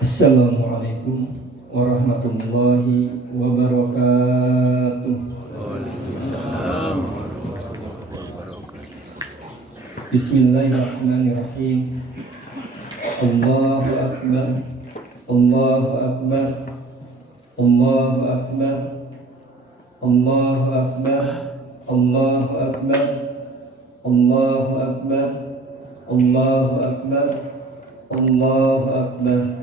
Assalamualaikum warahmatullahi wabarakatuh. Waalaikumsalam warahmatullahi wabarakatuh. Bismillahirrahmanirrahim. Allahu akbar. Allahu akbar. Allahu akbar. Allahu akbar. Allahu akbar. Allahu akbar. Allahu akbar. Allahu akbar.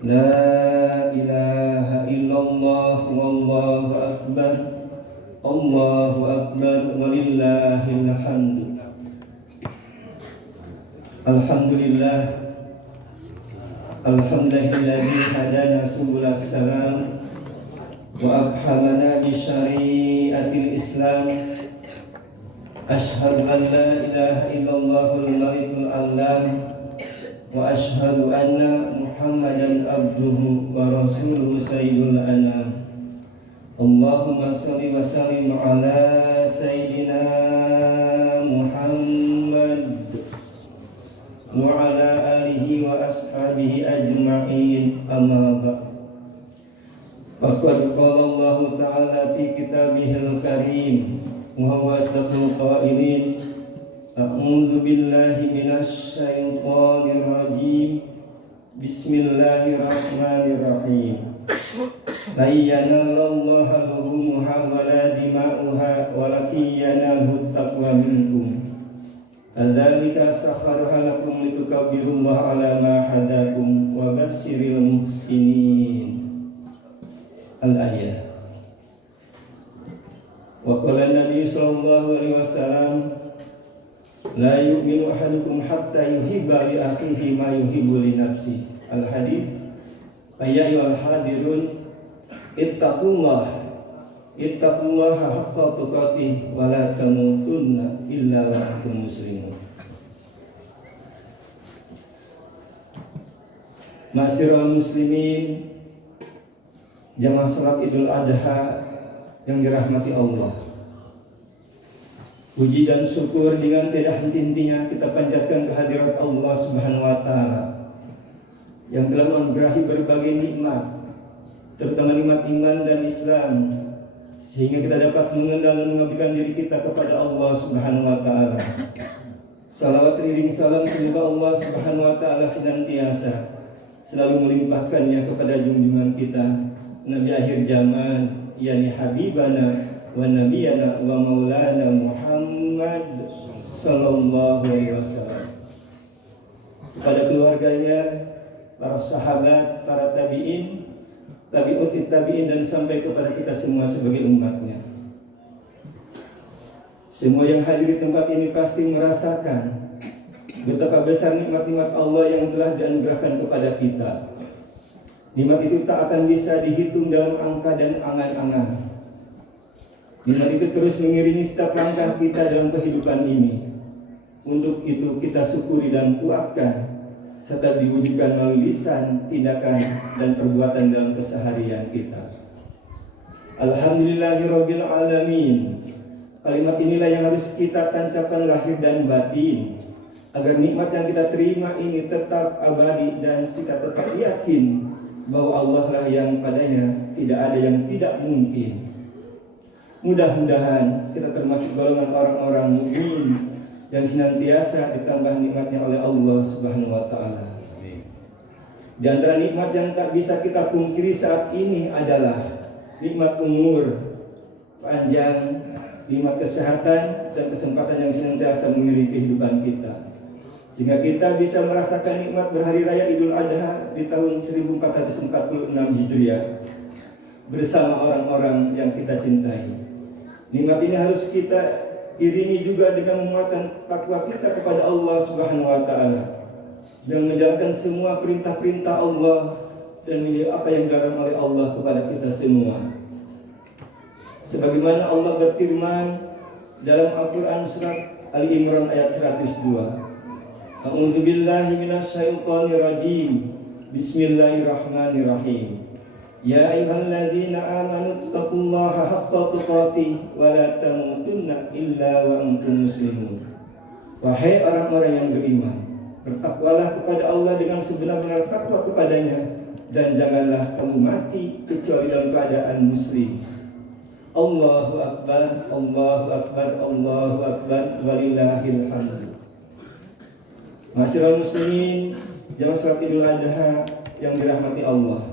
La ilaha illallah wallahu akbar. Allahu akbar walillahil hamd. Alhamdulillah. Alhamdulillahilladzi hadana subulas salam wa abhamana bi syariatil Islam. Asyhadu an la ilaha illallahul malikul alam wa asyhadu anna Muhammadan abduhu wa rasuluhu sayyidul anam. Allahumma shalli wa sallim ala sayyidina Muhammad wa ala alihi wa ashabihi ajma'in, amma ba'd. Faqad qala Allah ta'ala fi kitabihil karim wa huwa asdaqul qailin. A'udzu billahi minasy syaithanir rajim. Bismillahirrahmanirrahim. La yanalallaha luhumuha wa la dima'uha walakin yanaluhu taqwa minkum. Kadzalika sakhkharaha lakum litukabbirullaha 'ala ma hadakum wa basyiril muhsinin. Al-ayah. Wa qala an-nabi sallallahu alaihi wasallam, la yu'minu ahadukum hatta yuhibba li akhihi ma yuhibbu li nafsihi. Al-hadits. Ayyuhal hadirun, ittaqullaha haqqa tuqatih wa la tamutunna illa wa antum muslimun. Ma'asyiral muslimin, jamaah salat Idul Adha yang dirahmati Allah. Puji dan syukur dengan tiada henti-hentinya kita panjatkan kehadirat Allah Subhanahu wa taala yang telah menganugerahi berbagai nikmat, terutama nikmat iman dan Islam, sehingga kita dapat mengenal dan mengabdikan diri kita kepada Allah Subhanahu wa taala. Salawat iring salam semoga Allah Subhanahu wa taala senantiasa selalu melimpahkannya kepada junjungan kita Nabi akhir zaman, yakni Habibana wa nabiyana wa maulana Muhammad sallallahu alaihi wasallam, kepada keluarganya, para sahabat, para tabi'in, tabi'ut tabi'in, dan sampai kepada kita semua sebagai umatnya. Semua yang hadir di tempat ini pasti merasakan betapa besar nikmat-nikmat Allah yang telah dianugerahkan kepada kita. Nikmat itu tak akan bisa dihitung dalam angka dan angan-angan. Nikmat itu terus mengiringi setiap langkah kita dalam kehidupan ini. Untuk itu kita syukuri dan kuatkan, serta diwujudkan melalui lisan, tindakan, dan perbuatan dalam keseharian kita. Alhamdulillahirabbil alamin. Kalimat inilah yang harus kita tancapkan lahir dan batin, agar nikmat yang kita terima ini tetap abadi dan kita tetap yakin bahwa Allah lah yang padanya tidak ada yang tidak mungkin. Mudah-mudahan kita termasuk golongan orang-orang mukmin yang senantiasa ditambah nikmatnya oleh Allah Subhanahu wa taala. Di antara nikmat yang tak bisa kita pungkiri saat ini adalah nikmat umur panjang, nikmat kesehatan, dan kesempatan yang senantiasa mengiringi kehidupan kita, sehingga kita bisa merasakan nikmat berhari raya Idul Adha di tahun 1446 Hijriah bersama orang-orang yang kita cintai. Nikmat ini harus kita iringi juga dengan menguatkan takwa kita kepada Allah Subhanahu wa taala dan menjalankan semua perintah-perintah Allah dan menjadi apa yang dilarang oleh Allah kepada kita semua. Sebagaimana Allah berfirman dalam Al-Qur'an surat Ali Imran ayat 102. A'udzu billahi minasy syaithanir rajim. Bismillahirrahmanirrahim. Ya ayyuhalladzina amanu taqullaha haqqa tuqatih wa la tamutunna illa wa antum muslimun. Wahai orang-orang yang beriman, Bertakwalah kepada Allah dengan sebenar-benar takwa kepadanya, dan janganlah kamu mati kecuali dalam keadaan muslim. Allahu Akbar, Allahu Akbar, Allahu Akbar, walillahil hamd. Masyarakat muslimin, jamaah salat Idul Adha yang dirahmati Allah.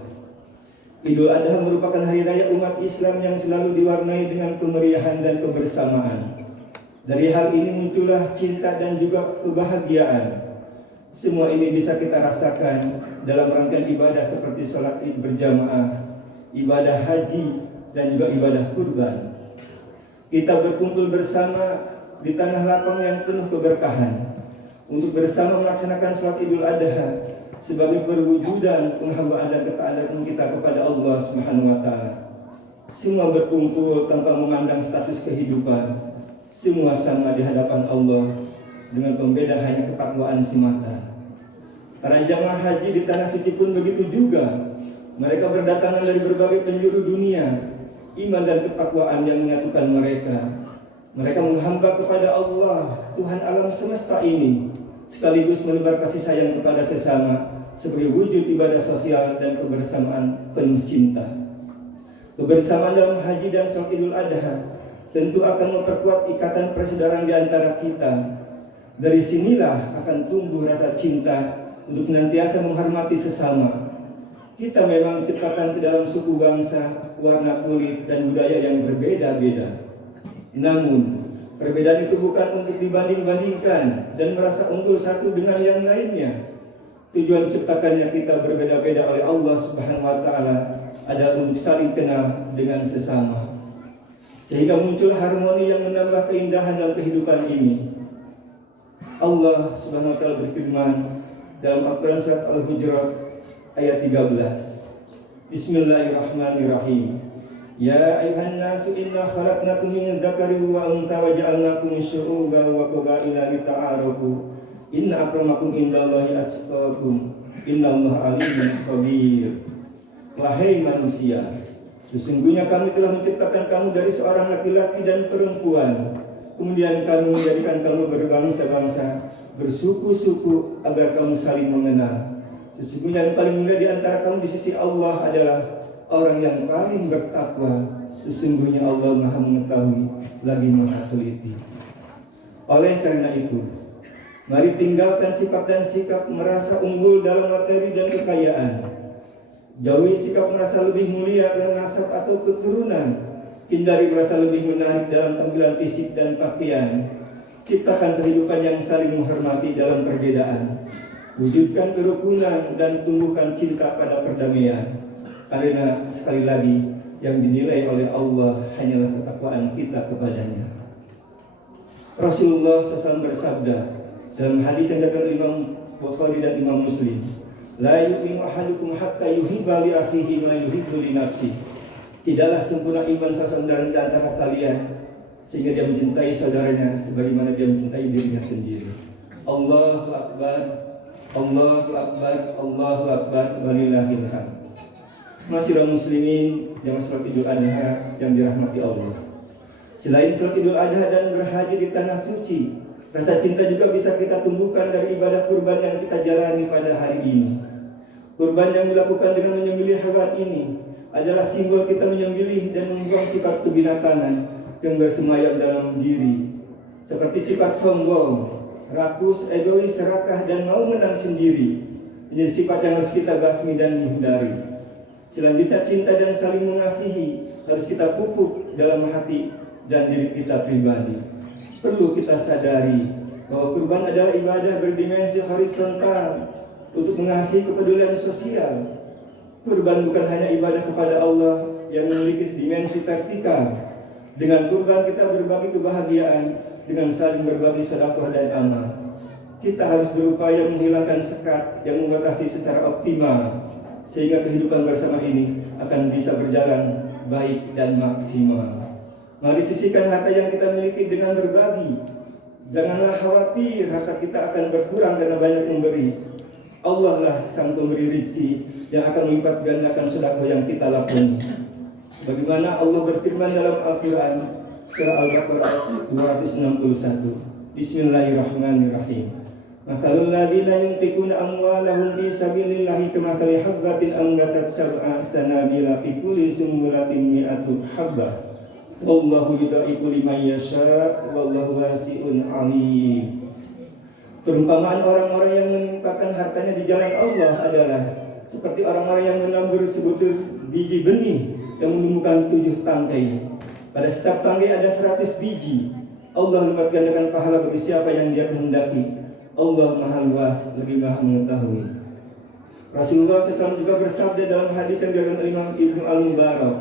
Idul Adha merupakan hari raya umat Islam yang selalu diwarnai dengan kemeriahan dan kebersamaan. Dari hal ini muncullah cinta dan juga kebahagiaan. Semua ini bisa kita rasakan dalam rangkaian ibadah seperti sholat Id berjamaah, ibadah haji, dan juga ibadah kurban. Kita berkumpul bersama di tanah lapang yang penuh keberkahan untuk bersama melaksanakan sholat Idul Adha sebagai perwujudan penghambaan dan ketaatan kita kepada Allah Subhanahu wa taala. Semua berkumpul tanpa memandang status kehidupan. Semua sama di hadapan Allah, dengan pembeda hanya ketakwaan semata. Para jamaah haji di tanah suci pun begitu juga. Mereka berdatangan dari berbagai penjuru dunia. Iman dan ketakwaan yang menyatukan mereka. Mereka menghamba kepada Allah, Tuhan alam semesta ini, sekaligus menebar kasih sayang kepada sesama sebagai wujud ibadah sosial dan kebersamaan penuh cinta. Kebersamaan dalam haji dan sholat Idul Adha tentu akan memperkuat ikatan persaudaraan di antara kita. Dari sinilah akan tumbuh rasa cinta untuk senantiasa menghormati sesama. Kita memang diciptakan ke dalam suku bangsa, warna kulit, dan budaya yang berbeda-beda. Namun, perbedaan itu bukan untuk dibanding-bandingkan dan merasa unggul satu dengan yang lainnya. Tujuan ciptakannya kita berbeda-beda oleh Allah Subhanahu wa taala adalah untuk saling kenal dengan sesama. Sehingga muncul harmoni yang menambah keindahan dalam kehidupan ini. Allah Subhanahu wa taala berfirman dalam Al-Quran surat Al-Hujurat ayat 13. Bismillahirrahmanirrahim. Ya ayuhan nasu inna khalaqnakum min dzakari wa untha wa ja'alnakum syu'uban wa qabaila lita'arafu. Inna akramakum indallahi atqakum. Innallaha alimun khabir. Wahai manusia, sesungguhnya kami telah menciptakan kamu dari seorang laki-laki dan perempuan. Kemudian kami menjadikan kamu berbangsa-bangsa, bersuku-suku agar kamu saling mengenal. Sesungguhnya yang paling mulia di antara kamu di sisi Allah adalah orang yang paling bertakwa. Sesungguhnya Allah Maha mengetahui lagi Maha teliti. Oleh karena itu, mari tinggalkan sifat dan sikap merasa unggul dalam materi dan kekayaan. Jauhi sikap merasa lebih mulia dalam nasab atau keturunan. Hindari merasa lebih menarik dalam tampilan fisik dan pakaian. Ciptakan kehidupan yang saling menghormati dalam perbedaan. Wujudkan kerukunan dan tumbuhkan cinta pada perdamaian. Karena sekali lagi yang dinilai oleh Allah hanyalah ketakwaan kita kepadanya. Rasulullah SAW bersabda dalam hadis yang diriwayatkan Imam Bukhari dan Imam Muslim, la yu'minu ahadukum hatta yuhibba li akhihi ma yuhibbu li nafsihi. Tidaklah sempurna iman seseorang di antara kalian sehingga dia mencintai saudaranya sebagaimana dia mencintai dirinya sendiri. Allahu Akbar, Allahu Akbar, Allahu Akbar, walillahil hamd. Masyarakat muslimin yang sholat Idul Adha yang dirahmati Allah. Selain sholat Idul Adha dan berhaji di tanah suci, rasa cinta juga bisa kita tumbuhkan dari ibadah kurban yang kita jalani pada hari ini. Kurban yang dilakukan dengan menyembelih hewan ini adalah simbol kita menyembelih dan membuang sifat kebinatangan yang bersemayam dalam diri, seperti sifat sombong, rakus, egois, serakah, dan mau menang sendiri. Ini sifat yang harus kita basmi dan hindari. Selanjutnya cinta dan saling mengasihi harus kita pupuk dalam hati dan diri kita pribadi. Perlu kita sadari bahwa kurban adalah ibadah berdimensi horizontal untuk mengasihi kepedulian sosial. Kurban bukan hanya ibadah kepada Allah yang memiliki dimensi vertikal. Dengan kurban kita berbagi kebahagiaan dengan saling berbagi sedekah dan amal. Kita harus berupaya menghilangkan sekat yang membatasi secara optimal sehingga kehidupan bersama ini akan bisa berjalan baik dan maksimal. Mari sisihkan harta yang kita miliki dengan berbagi. Janganlah khawatir harta kita akan berkurang karena banyak memberi. Allah lah sang pemberi rezeki yang akan melipat gandakan sedekah yang kita lakoni. Sebagaimana Allah berfirman dalam Al-Quran surah Al-Baqarah 261. Bismillahirrahmanirrahim. Masalul ladzina yunfikuna amwalahum fi sabilillahi kamathali habbatin ambatat sab'a sanabila fi kulli sumbulatin mi'atu habbah. Wallahu yudha'ifu liman yasha' wallahu wasi'un 'alim. Perumpamaan orang-orang yang menyimpahkan hartanya di jalan Allah adalah seperti orang-orang yang menabur sebutir biji benih yang menumbuhkan 7 tangkai. Pada setiap tangkai ada 100 biji. Allah lipat gandakan pahala bagi siapa yang Dia kehendaki. Allah Maha Luas, lebih Maha mengetahui. Rasulullah SAW juga bersabda dalam hadis yang diriwayatkan oleh Imam Ibnu Al-Mubarak,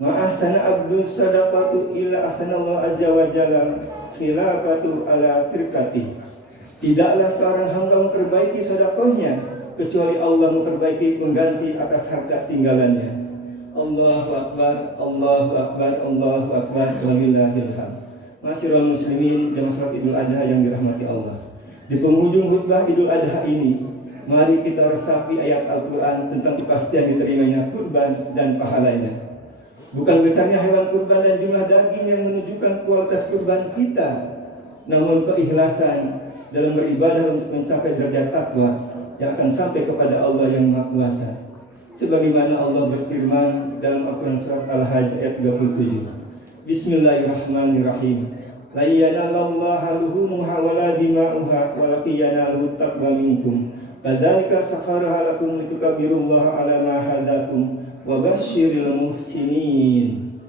"Ma'asana abdul sadaqatu illa asanallahu azza wa jalla khilafatu ala firqati." Tidaklah seorang hamba memperbaiki sedekahnya kecuali Allah memperbaiki pengganti atas harta tinggalannya. Allahu Akbar, Allahu Akbar, Allahu Akbar, walillahil hamd. Masyiral muslimin dan salat Idul Adha yang dirahmati Allah. Di penghujung khutbah Idul Adha ini, mari kita resapi ayat Al-Quran tentang kepastian diterimanya kurban dan pahalanya. Bukan besarnya hewan kurban dan jumlah daging yang menunjukkan kualitas kurban kita, namun keikhlasan dalam beribadah untuk mencapai derajat takwa yang akan sampai kepada Allah yang Maha Kuasa. Sebagaimana Allah berfirman dalam Al-Quran surat Al-Hajj ayat 37. Bismillahirrahmanirrahim. La yanalallaha luhumuha wala dima'uha walakin yanaluhu taqwa minkum. Kadzalika sakhkharaha lakum litukabbirullaha ala ma hadakum wa basyiril muhsinin.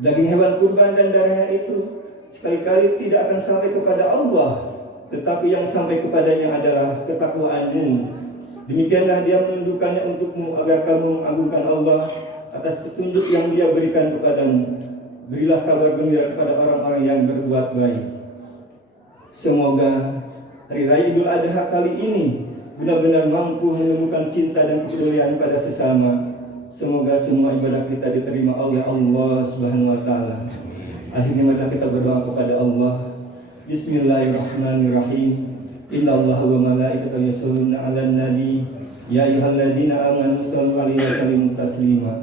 Daging hewan kurban dan darahnya itu sekali-kali tidak akan sampai kepada Allah, tetapi yang sampai kepadanya adalah ketakwaanmu. Demikianlah Dia menundukkannya untukmu agar kamu mengagungkan Allah atas petunjuk yang Dia berikan kepadamu. Berilah kabar gembira kepada orang-orang yang berbuat baik. Semoga Hari Raya Idul Adha kali ini benar-benar mampu menemukan cinta dan kepedulian pada sesama. Semoga semua ibadah kita diterima oleh Allah Subhanahu wa taala. Akhirnya marilah kita berdoa kepada Allah. Bismillahirrahmanirrahim. Innallaha wa malaikatahu yusholluna 'alan nabi ya ayyuhalladzina amanu shallu 'alaihi wa sallimu taslima.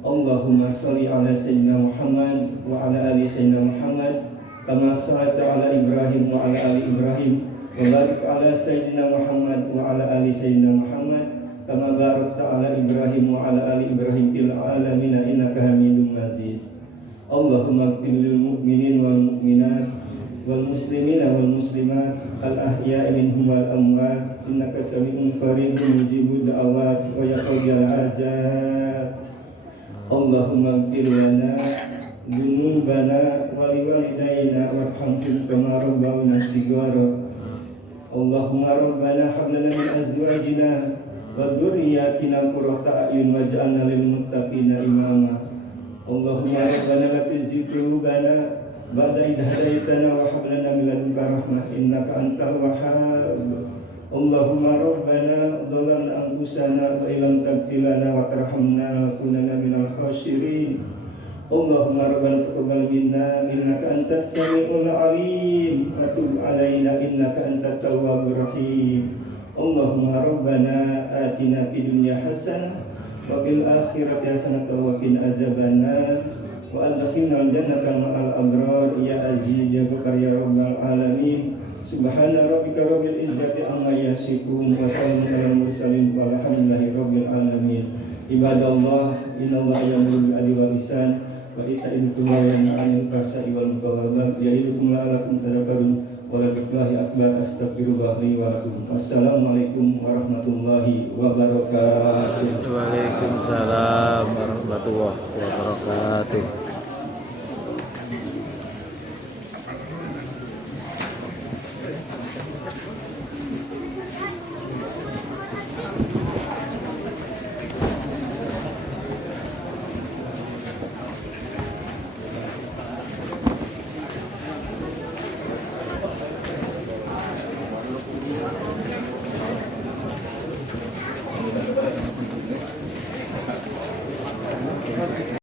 Allahumma sholli 'ala sayyidina Muhammad wa 'ala ali sayyidina Muhammad kama shallaita 'ala Ibrahim wa 'ala ali Ibrahim wa barik 'ala sayyidina Muhammad wa 'ala ali sayyidina Muhammad kama barakta 'ala Ibrahim wa 'ala ali Ibrahim fil 'alamin innaka Hamidum Majid. Allahumma ighfir lil mu'minin wal mu'minat wal muslimin wal muslimat al ahya'i minhum wal amwat innaka sami'un qaribun mujibud da'awat wa yaqdil hajat. Allahumma ighfir lana dzunubana wa liwalidayna warhamhum kama rabbawna shighara. Allahumma rabbana hab lana min azwajina wa dhurriyyatina qurrata a'yun waj'alna lil muttaqina imama. Allahumma rabbana la tuzigh qulubana ba'da idh hadaytana wa hab lana min ladunka rahmah innaka antal wahhab. Allahumma rabbana dhalamna anfusana wa illam taghfir lana wa tarhamna lakunanna minal khasirin. Allahumma rabbana taqabbal minna innaka antas samiul alim wa tub alaina innaka antat tawwabur rahim. Allahumma rabbana atina fid dunya hasanah wa fil akhirati hasanah wa qina adzabannar wa adkhilna al-jannata ma'al abrar ya aziz ya ghafar ya rabbal alamin. Subhana rabbika rabbil izzati amma yasifun wa salamun alal mursalin walhamdulillahi rabbil alamin. Ibadallah, innallaha ya'muru bil adli wal ihsan wa ita'i dzil qurba wa yanha 'anil fahsya'i wal munkari wal baghi ya'idukum la'allakum tadhakkarun wa la dzikrullahi akbar. Astaghfirullah li wa lakum. Wassalamualaikum warahmatullahi wabarakatuh. Waalaikumsalam warahmatullahi wabarakatuh.